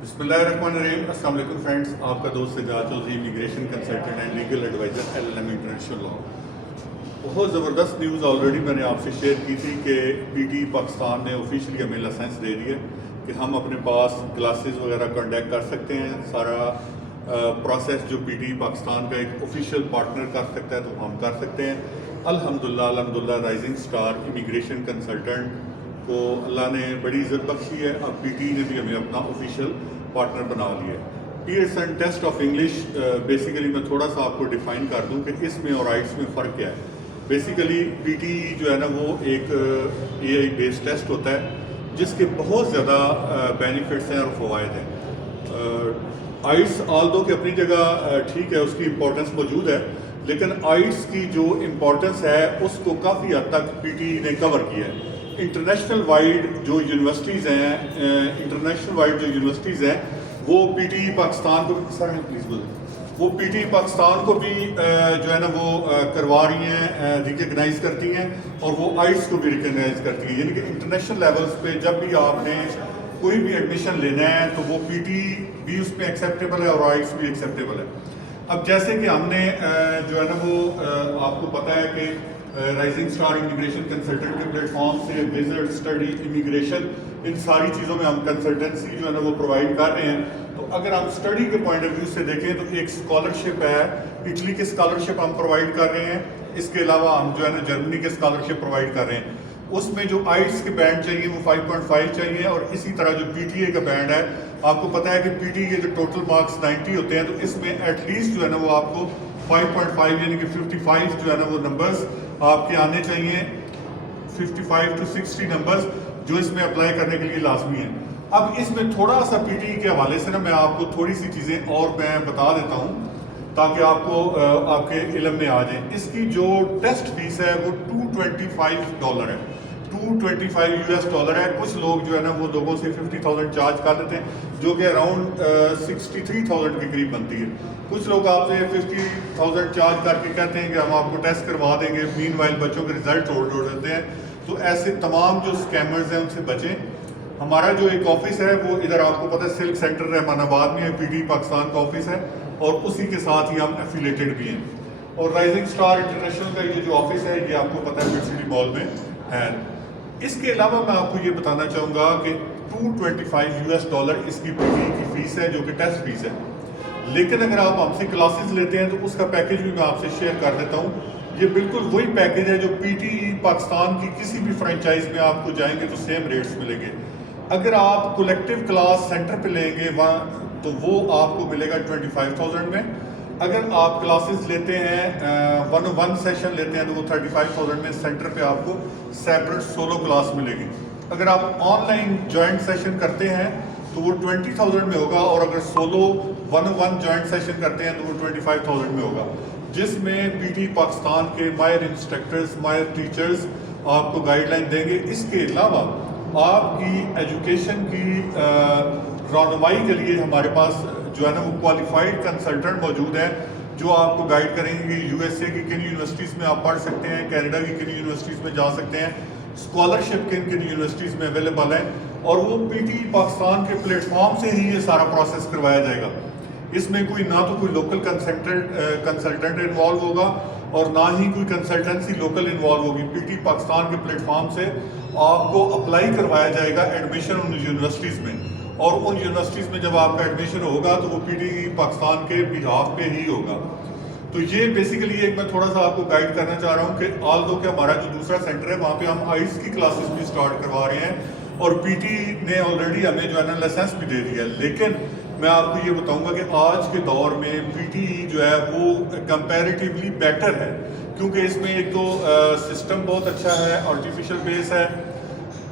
बिस्मिल्लाहिर्रहमानिर्रहीम। अस्सलाम वालेकुम फ्रेंड्स, आपका दोस्त Sajjad Chaudhry, immigration consultant and legal adviser LLM international law. बहुत ज़बरदस्त न्यूज़ ऑलरेडी मैंने आपसे शेयर की थी कि पीटी पाकिस्तान ने ऑफिशियली हमें लाइसेंस दे दी है कि हम अपने पास क्लासेस वगैरह कंडक्ट कर सकते हैं। सारा प्रोसेस जो पीटी पाकिस्तान का एक ऑफिशियल पार्टनर कर सकता है तो हम कर सकते हैं। अल्हम्दुलिल्लाह राइजिंग स्टार इमिग्रेशन कंसल्टेंट को अल्लाह ने बड़ी इज़्ज़त बख्शी है। अब पीटी ने भी हमें अपना ऑफिशियल पार्टनर बना लिया है। Pearson test of English basically मैं थोड़ा सा आपको डिफ़ाइन कर दूं कि इसमें और आइट्स में फ़र्क क्या है। बेसिकली पीटी जो है ना वो एक AI बेस्ड टेस्ट होता है जिसके बहुत ज़्यादा बेनिफिट्स हैं और फ़वाइद हैं। आइट्स आल दो कि अपनी जगह ठीक है, उसकी इम्पोर्टेंस मौजूद है, लेकिन आइट्स की जो इम्पोर्टेंस है उसको काफ़ी हद तक पीटी ने कवर किया है। इंटरनेशनल वाइड जो यूनिवर्सिटीज़ हैं वो पीटी पाकिस्तान को वो पीटी पाकिस्तान को भी जो है ना वो करवा रही हैं, रिकगनाइज़ करती हैं और वो आइट्स को भी रिकगनाइज़ करती हैं। यानी कि इंटरनेशनल लेवल्स पे जब भी आपने कोई भी एडमिशन लेना है तो वो पीटी भी उसमें एक्सेप्टेबल है और आइट्स भी एक्सेप्टेबल है। अब जैसे कि हमने जो है ना वो आपको पता है कि राइजिंग स्टार इमिग्रेशन कंसल्टेंट के प्लेटफॉर्म से विजिट, स्टडी, इमिग्रेशन, इन सारी चीज़ों में हम कंसल्टेंसी जो है ना वो प्रोवाइड कर रहे हैं। तो अगर हम स्टडी के पॉइंट ऑफ व्यू से देखें तो एक स्कॉलरशिप है, इटली की स्कॉलरशिप हम प्रोवाइड कर रहे हैं। इसके अलावा हम जो है ना जर्मनी के स्कॉलरशिप प्रोवाइड कर रहे हैं। उसमें जो आइट्स के बैंड चाहिए वो 5.5 चाहिए और इसी तरह जो PTA का बैंड है, आपको पता है कि PTA के जो टोटल मार्क्स 90 होते हैं, तो इसमें एटलीस्ट जो है ना वो आपको 5.5 यानी कि 55 जो है ना वो नंबर्स आपके आने चाहिए, 55 to 60 नंबर्स जो इसमें अप्लाई करने के लिए लाजमी है। अब इसमें थोड़ा सा PTE के हवाले से ना मैं आपको थोड़ी सी चीज़ें और मैं बता देता हूँ ताकि आपको आपके इल्म में आ जाए। इसकी जो टेस्ट फीस है वो $225 है, $225 है। कुछ लोग जो है ना वो लोगों से 50,000 चार्ज कर देते हैं जो कि अराउंड 63,000 के करीब बनती है। कुछ लोग आपसे 50,000 चार्ज करके कहते हैं कि हम आपको टेस्ट करवा देंगे, मीनवाइल बच्चों के रिजल्ट छोड़ देते हैं। तो ऐसे तमाम जो स्कैमर्स हैं उनसे बचें। हमारा जो एक ऑफिस है वो इधर आपको पता है सिल्क सेंटर रहमानाबाद में है, पीटी पाकिस्तान का ऑफिस है और उसी के साथ ही हम एफिलेटेड भी हैं। और राइजिंग स्टार इंटरनेशनल का ये जो ऑफिस है ये आपको पता है मिड सिटी मॉल में है। इसके अलावा मैं आपको ये बताना चाहूँगा कि $225 इसकी पीटी की फ़ीस है जो कि टेस्ट फीस है। लेकिन अगर आप हमसे क्लासेस लेते हैं तो उसका पैकेज भी मैं आपसे शेयर कर देता हूँ। ये बिल्कुल वही पैकेज है जो पीटी पाकिस्तान की किसी भी फ्रेंचाइज में आपको जाएंगे तो सेम रेट्स मिलेंगे। अगर आप कलेक्टिव क्लास सेंटर पे लेंगे वहाँ तो वो आपको मिलेगा 25,000 में। अगर आप क्लासेस लेते हैं 1-on-1 सेशन लेते हैं तो वो 35,000 में सेंटर पे आपको सेपरेट सोलो क्लास मिलेगी। अगर आप ऑनलाइन जॉइंट सेशन करते हैं तो वो 20,000 में होगा और अगर सोलो 1-on-1 जॉइंट सेशन करते हैं तो वो 25,000 में होगा, जिसमें पीटी पाकिस्तान के माहिर इंस्ट्रक्टर्स, माहिर टीचर्स आपको गाइडलाइन देंगे। इसके अलावा आपकी एजुकेशन की रहनुमाई के लिए हमारे पास जो है ना वो क्वालिफाइड कंसल्टेंट मौजूद हैं जो आपको गाइड करेंगे USA की किन यूनिवर्सिटीज़ में आप पढ़ सकते हैं, कनाडा की किन यूनिवर्सिटीज़ में जा सकते हैं, स्कॉलरशिप किन किन यूनिवर्सिटीज़ में अवेलेबल है और वो पीटी पाकिस्तान के प्लेटफॉर्म से ही ये सारा प्रोसेस करवाया जाएगा। इसमें कोई ना तो कोई लोकल कंसल्टेंट इन्वॉल्व होगा और ना ही कोई कंसल्टेंसी लोकल इन्वॉल्व होगी। पीटी पाकिस्तान के प्लेटफॉर्म से आपको अप्लाई करवाया जाएगा एडमिशन उन यूनिवर्सिटीज़ में और उन यूनिवर्सिटीज़ में जब आपका एडमिशन होगा तो वो पीटी पाकिस्तान के बिहाफ पे ही होगा। तो ये बेसिकली एक मैं थोड़ा सा आपको गाइड करना चाह रहा हूँ कि ऑल दो कि हमारा जो दूसरा सेंटर है वहाँ पे हम आइट्स की क्लासेस भी स्टार्ट करवा रहे हैं और पीटी ने ऑलरेडी हमें जो है ना लाइसेंस भी दे दिया है। लेकिन मैं आपको ये बताऊंगा कि आज के दौर में पीटी जो है वो कंपैरेटिवली बेटर है क्योंकि इसमें एक तो सिस्टम बहुत अच्छा है, आर्टिफिशियल बेस है,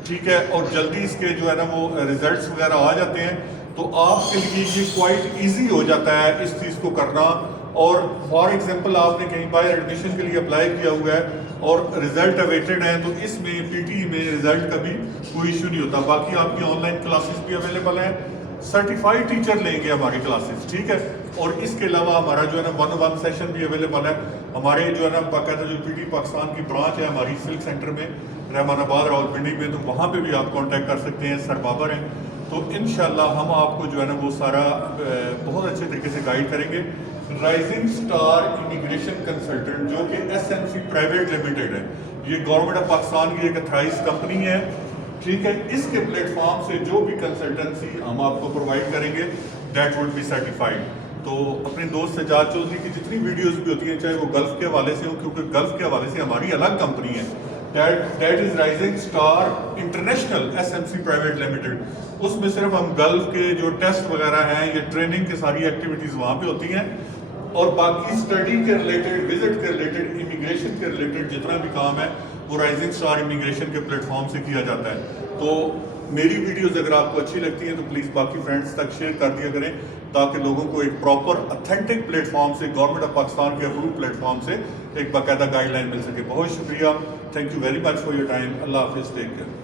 ठीक है, और जल्दी इसके जो है ना वो रिजल्ट्स वगैरह आ जाते हैं। तो आपके लिए ये क्वाइट ईजी हो जाता है इस चीज़ को करना। और फॉर एग्जांपल आपने कहीं बाहर एडमिशन के लिए अप्लाई किया हुआ है और रिजल्ट अवेटेड है तो इसमें पीटी में रिजल्ट का भी कोई इशू नहीं होता। बाकी आपकी ऑनलाइन क्लासेस भी अवेलेबल हैं, सर्टिफाइड टीचर लेंगे हमारी क्लासेस, ठीक है। और इसके अलावा हमारा जो है ना 1-on-1 सेशन भी अवेलेबल है। हमारे जो है ना बाकायदा जो पीटी पाकिस्तान की ब्रांच है हमारी सिल्क सेंटर में रहमानाबाद रावलपिंडी में, तो वहाँ पे भी आप कांटेक्ट कर सकते हैं। सर बाबर हैं تو انشاءاللہ ہم آپ کو جو ہے نا وہ سارا بہت اچھے طریقے سے گائیڈ کریں گے. رائزنگ سٹار امیگریشن کنسلٹنٹ جو کہ SMC پرائیویٹ لمیٹڈ ہے, یہ گورنمنٹ آف پاکستان کی ایک اتھرائز کمپنی ہے, ٹھیک ہے. اس کے پلیٹ فارم سے جو بھی کنسلٹنسی ہم آپ کو پرووائڈ کریں گے دیٹ وڈ بی سرٹیفائڈ. تو اپنے دوست سجاد چودھری کی جتنی ویڈیوز بھی ہوتی ہیں چاہے وہ گلف کے حوالے سے ہوں, کیونکہ گلف کے حوالے سے ہماری الگ کمپنی ہے, that is rising star international SMC private limited. اس میں صرف ہم گلف کے جو ٹیسٹ وغیرہ ہیں, یہ ٹریننگ کی ساری ایکٹیویٹیز وہاں پہ ہوتی ہیں, اور باقی اسٹڈی کے ریلیٹڈ, وزٹ کے ریلیٹڈ, امیگریشن کے ریلیٹڈ جتنا بھی کام ہے وہ رائزنگ سٹار امیگریشن کے پلیٹ فارم سے کیا جاتا ہے. تو میری ویڈیوز اگر آپ کو اچھی لگتی ہیں تو پلیز باقی فرینڈس تک شیئر کر دیا کریں, تاکہ لوگوں کو ایک پراپر اتھینٹک پلیٹ فارم سے, گورنمنٹ آف پاکستان کے اپروو پلیٹ فارم سے ایک باقاعدہ گائیڈ لائن مل سکے. بہت شکریہ, thank you very much for your time. Allah حافظ, ٹیک کیئر.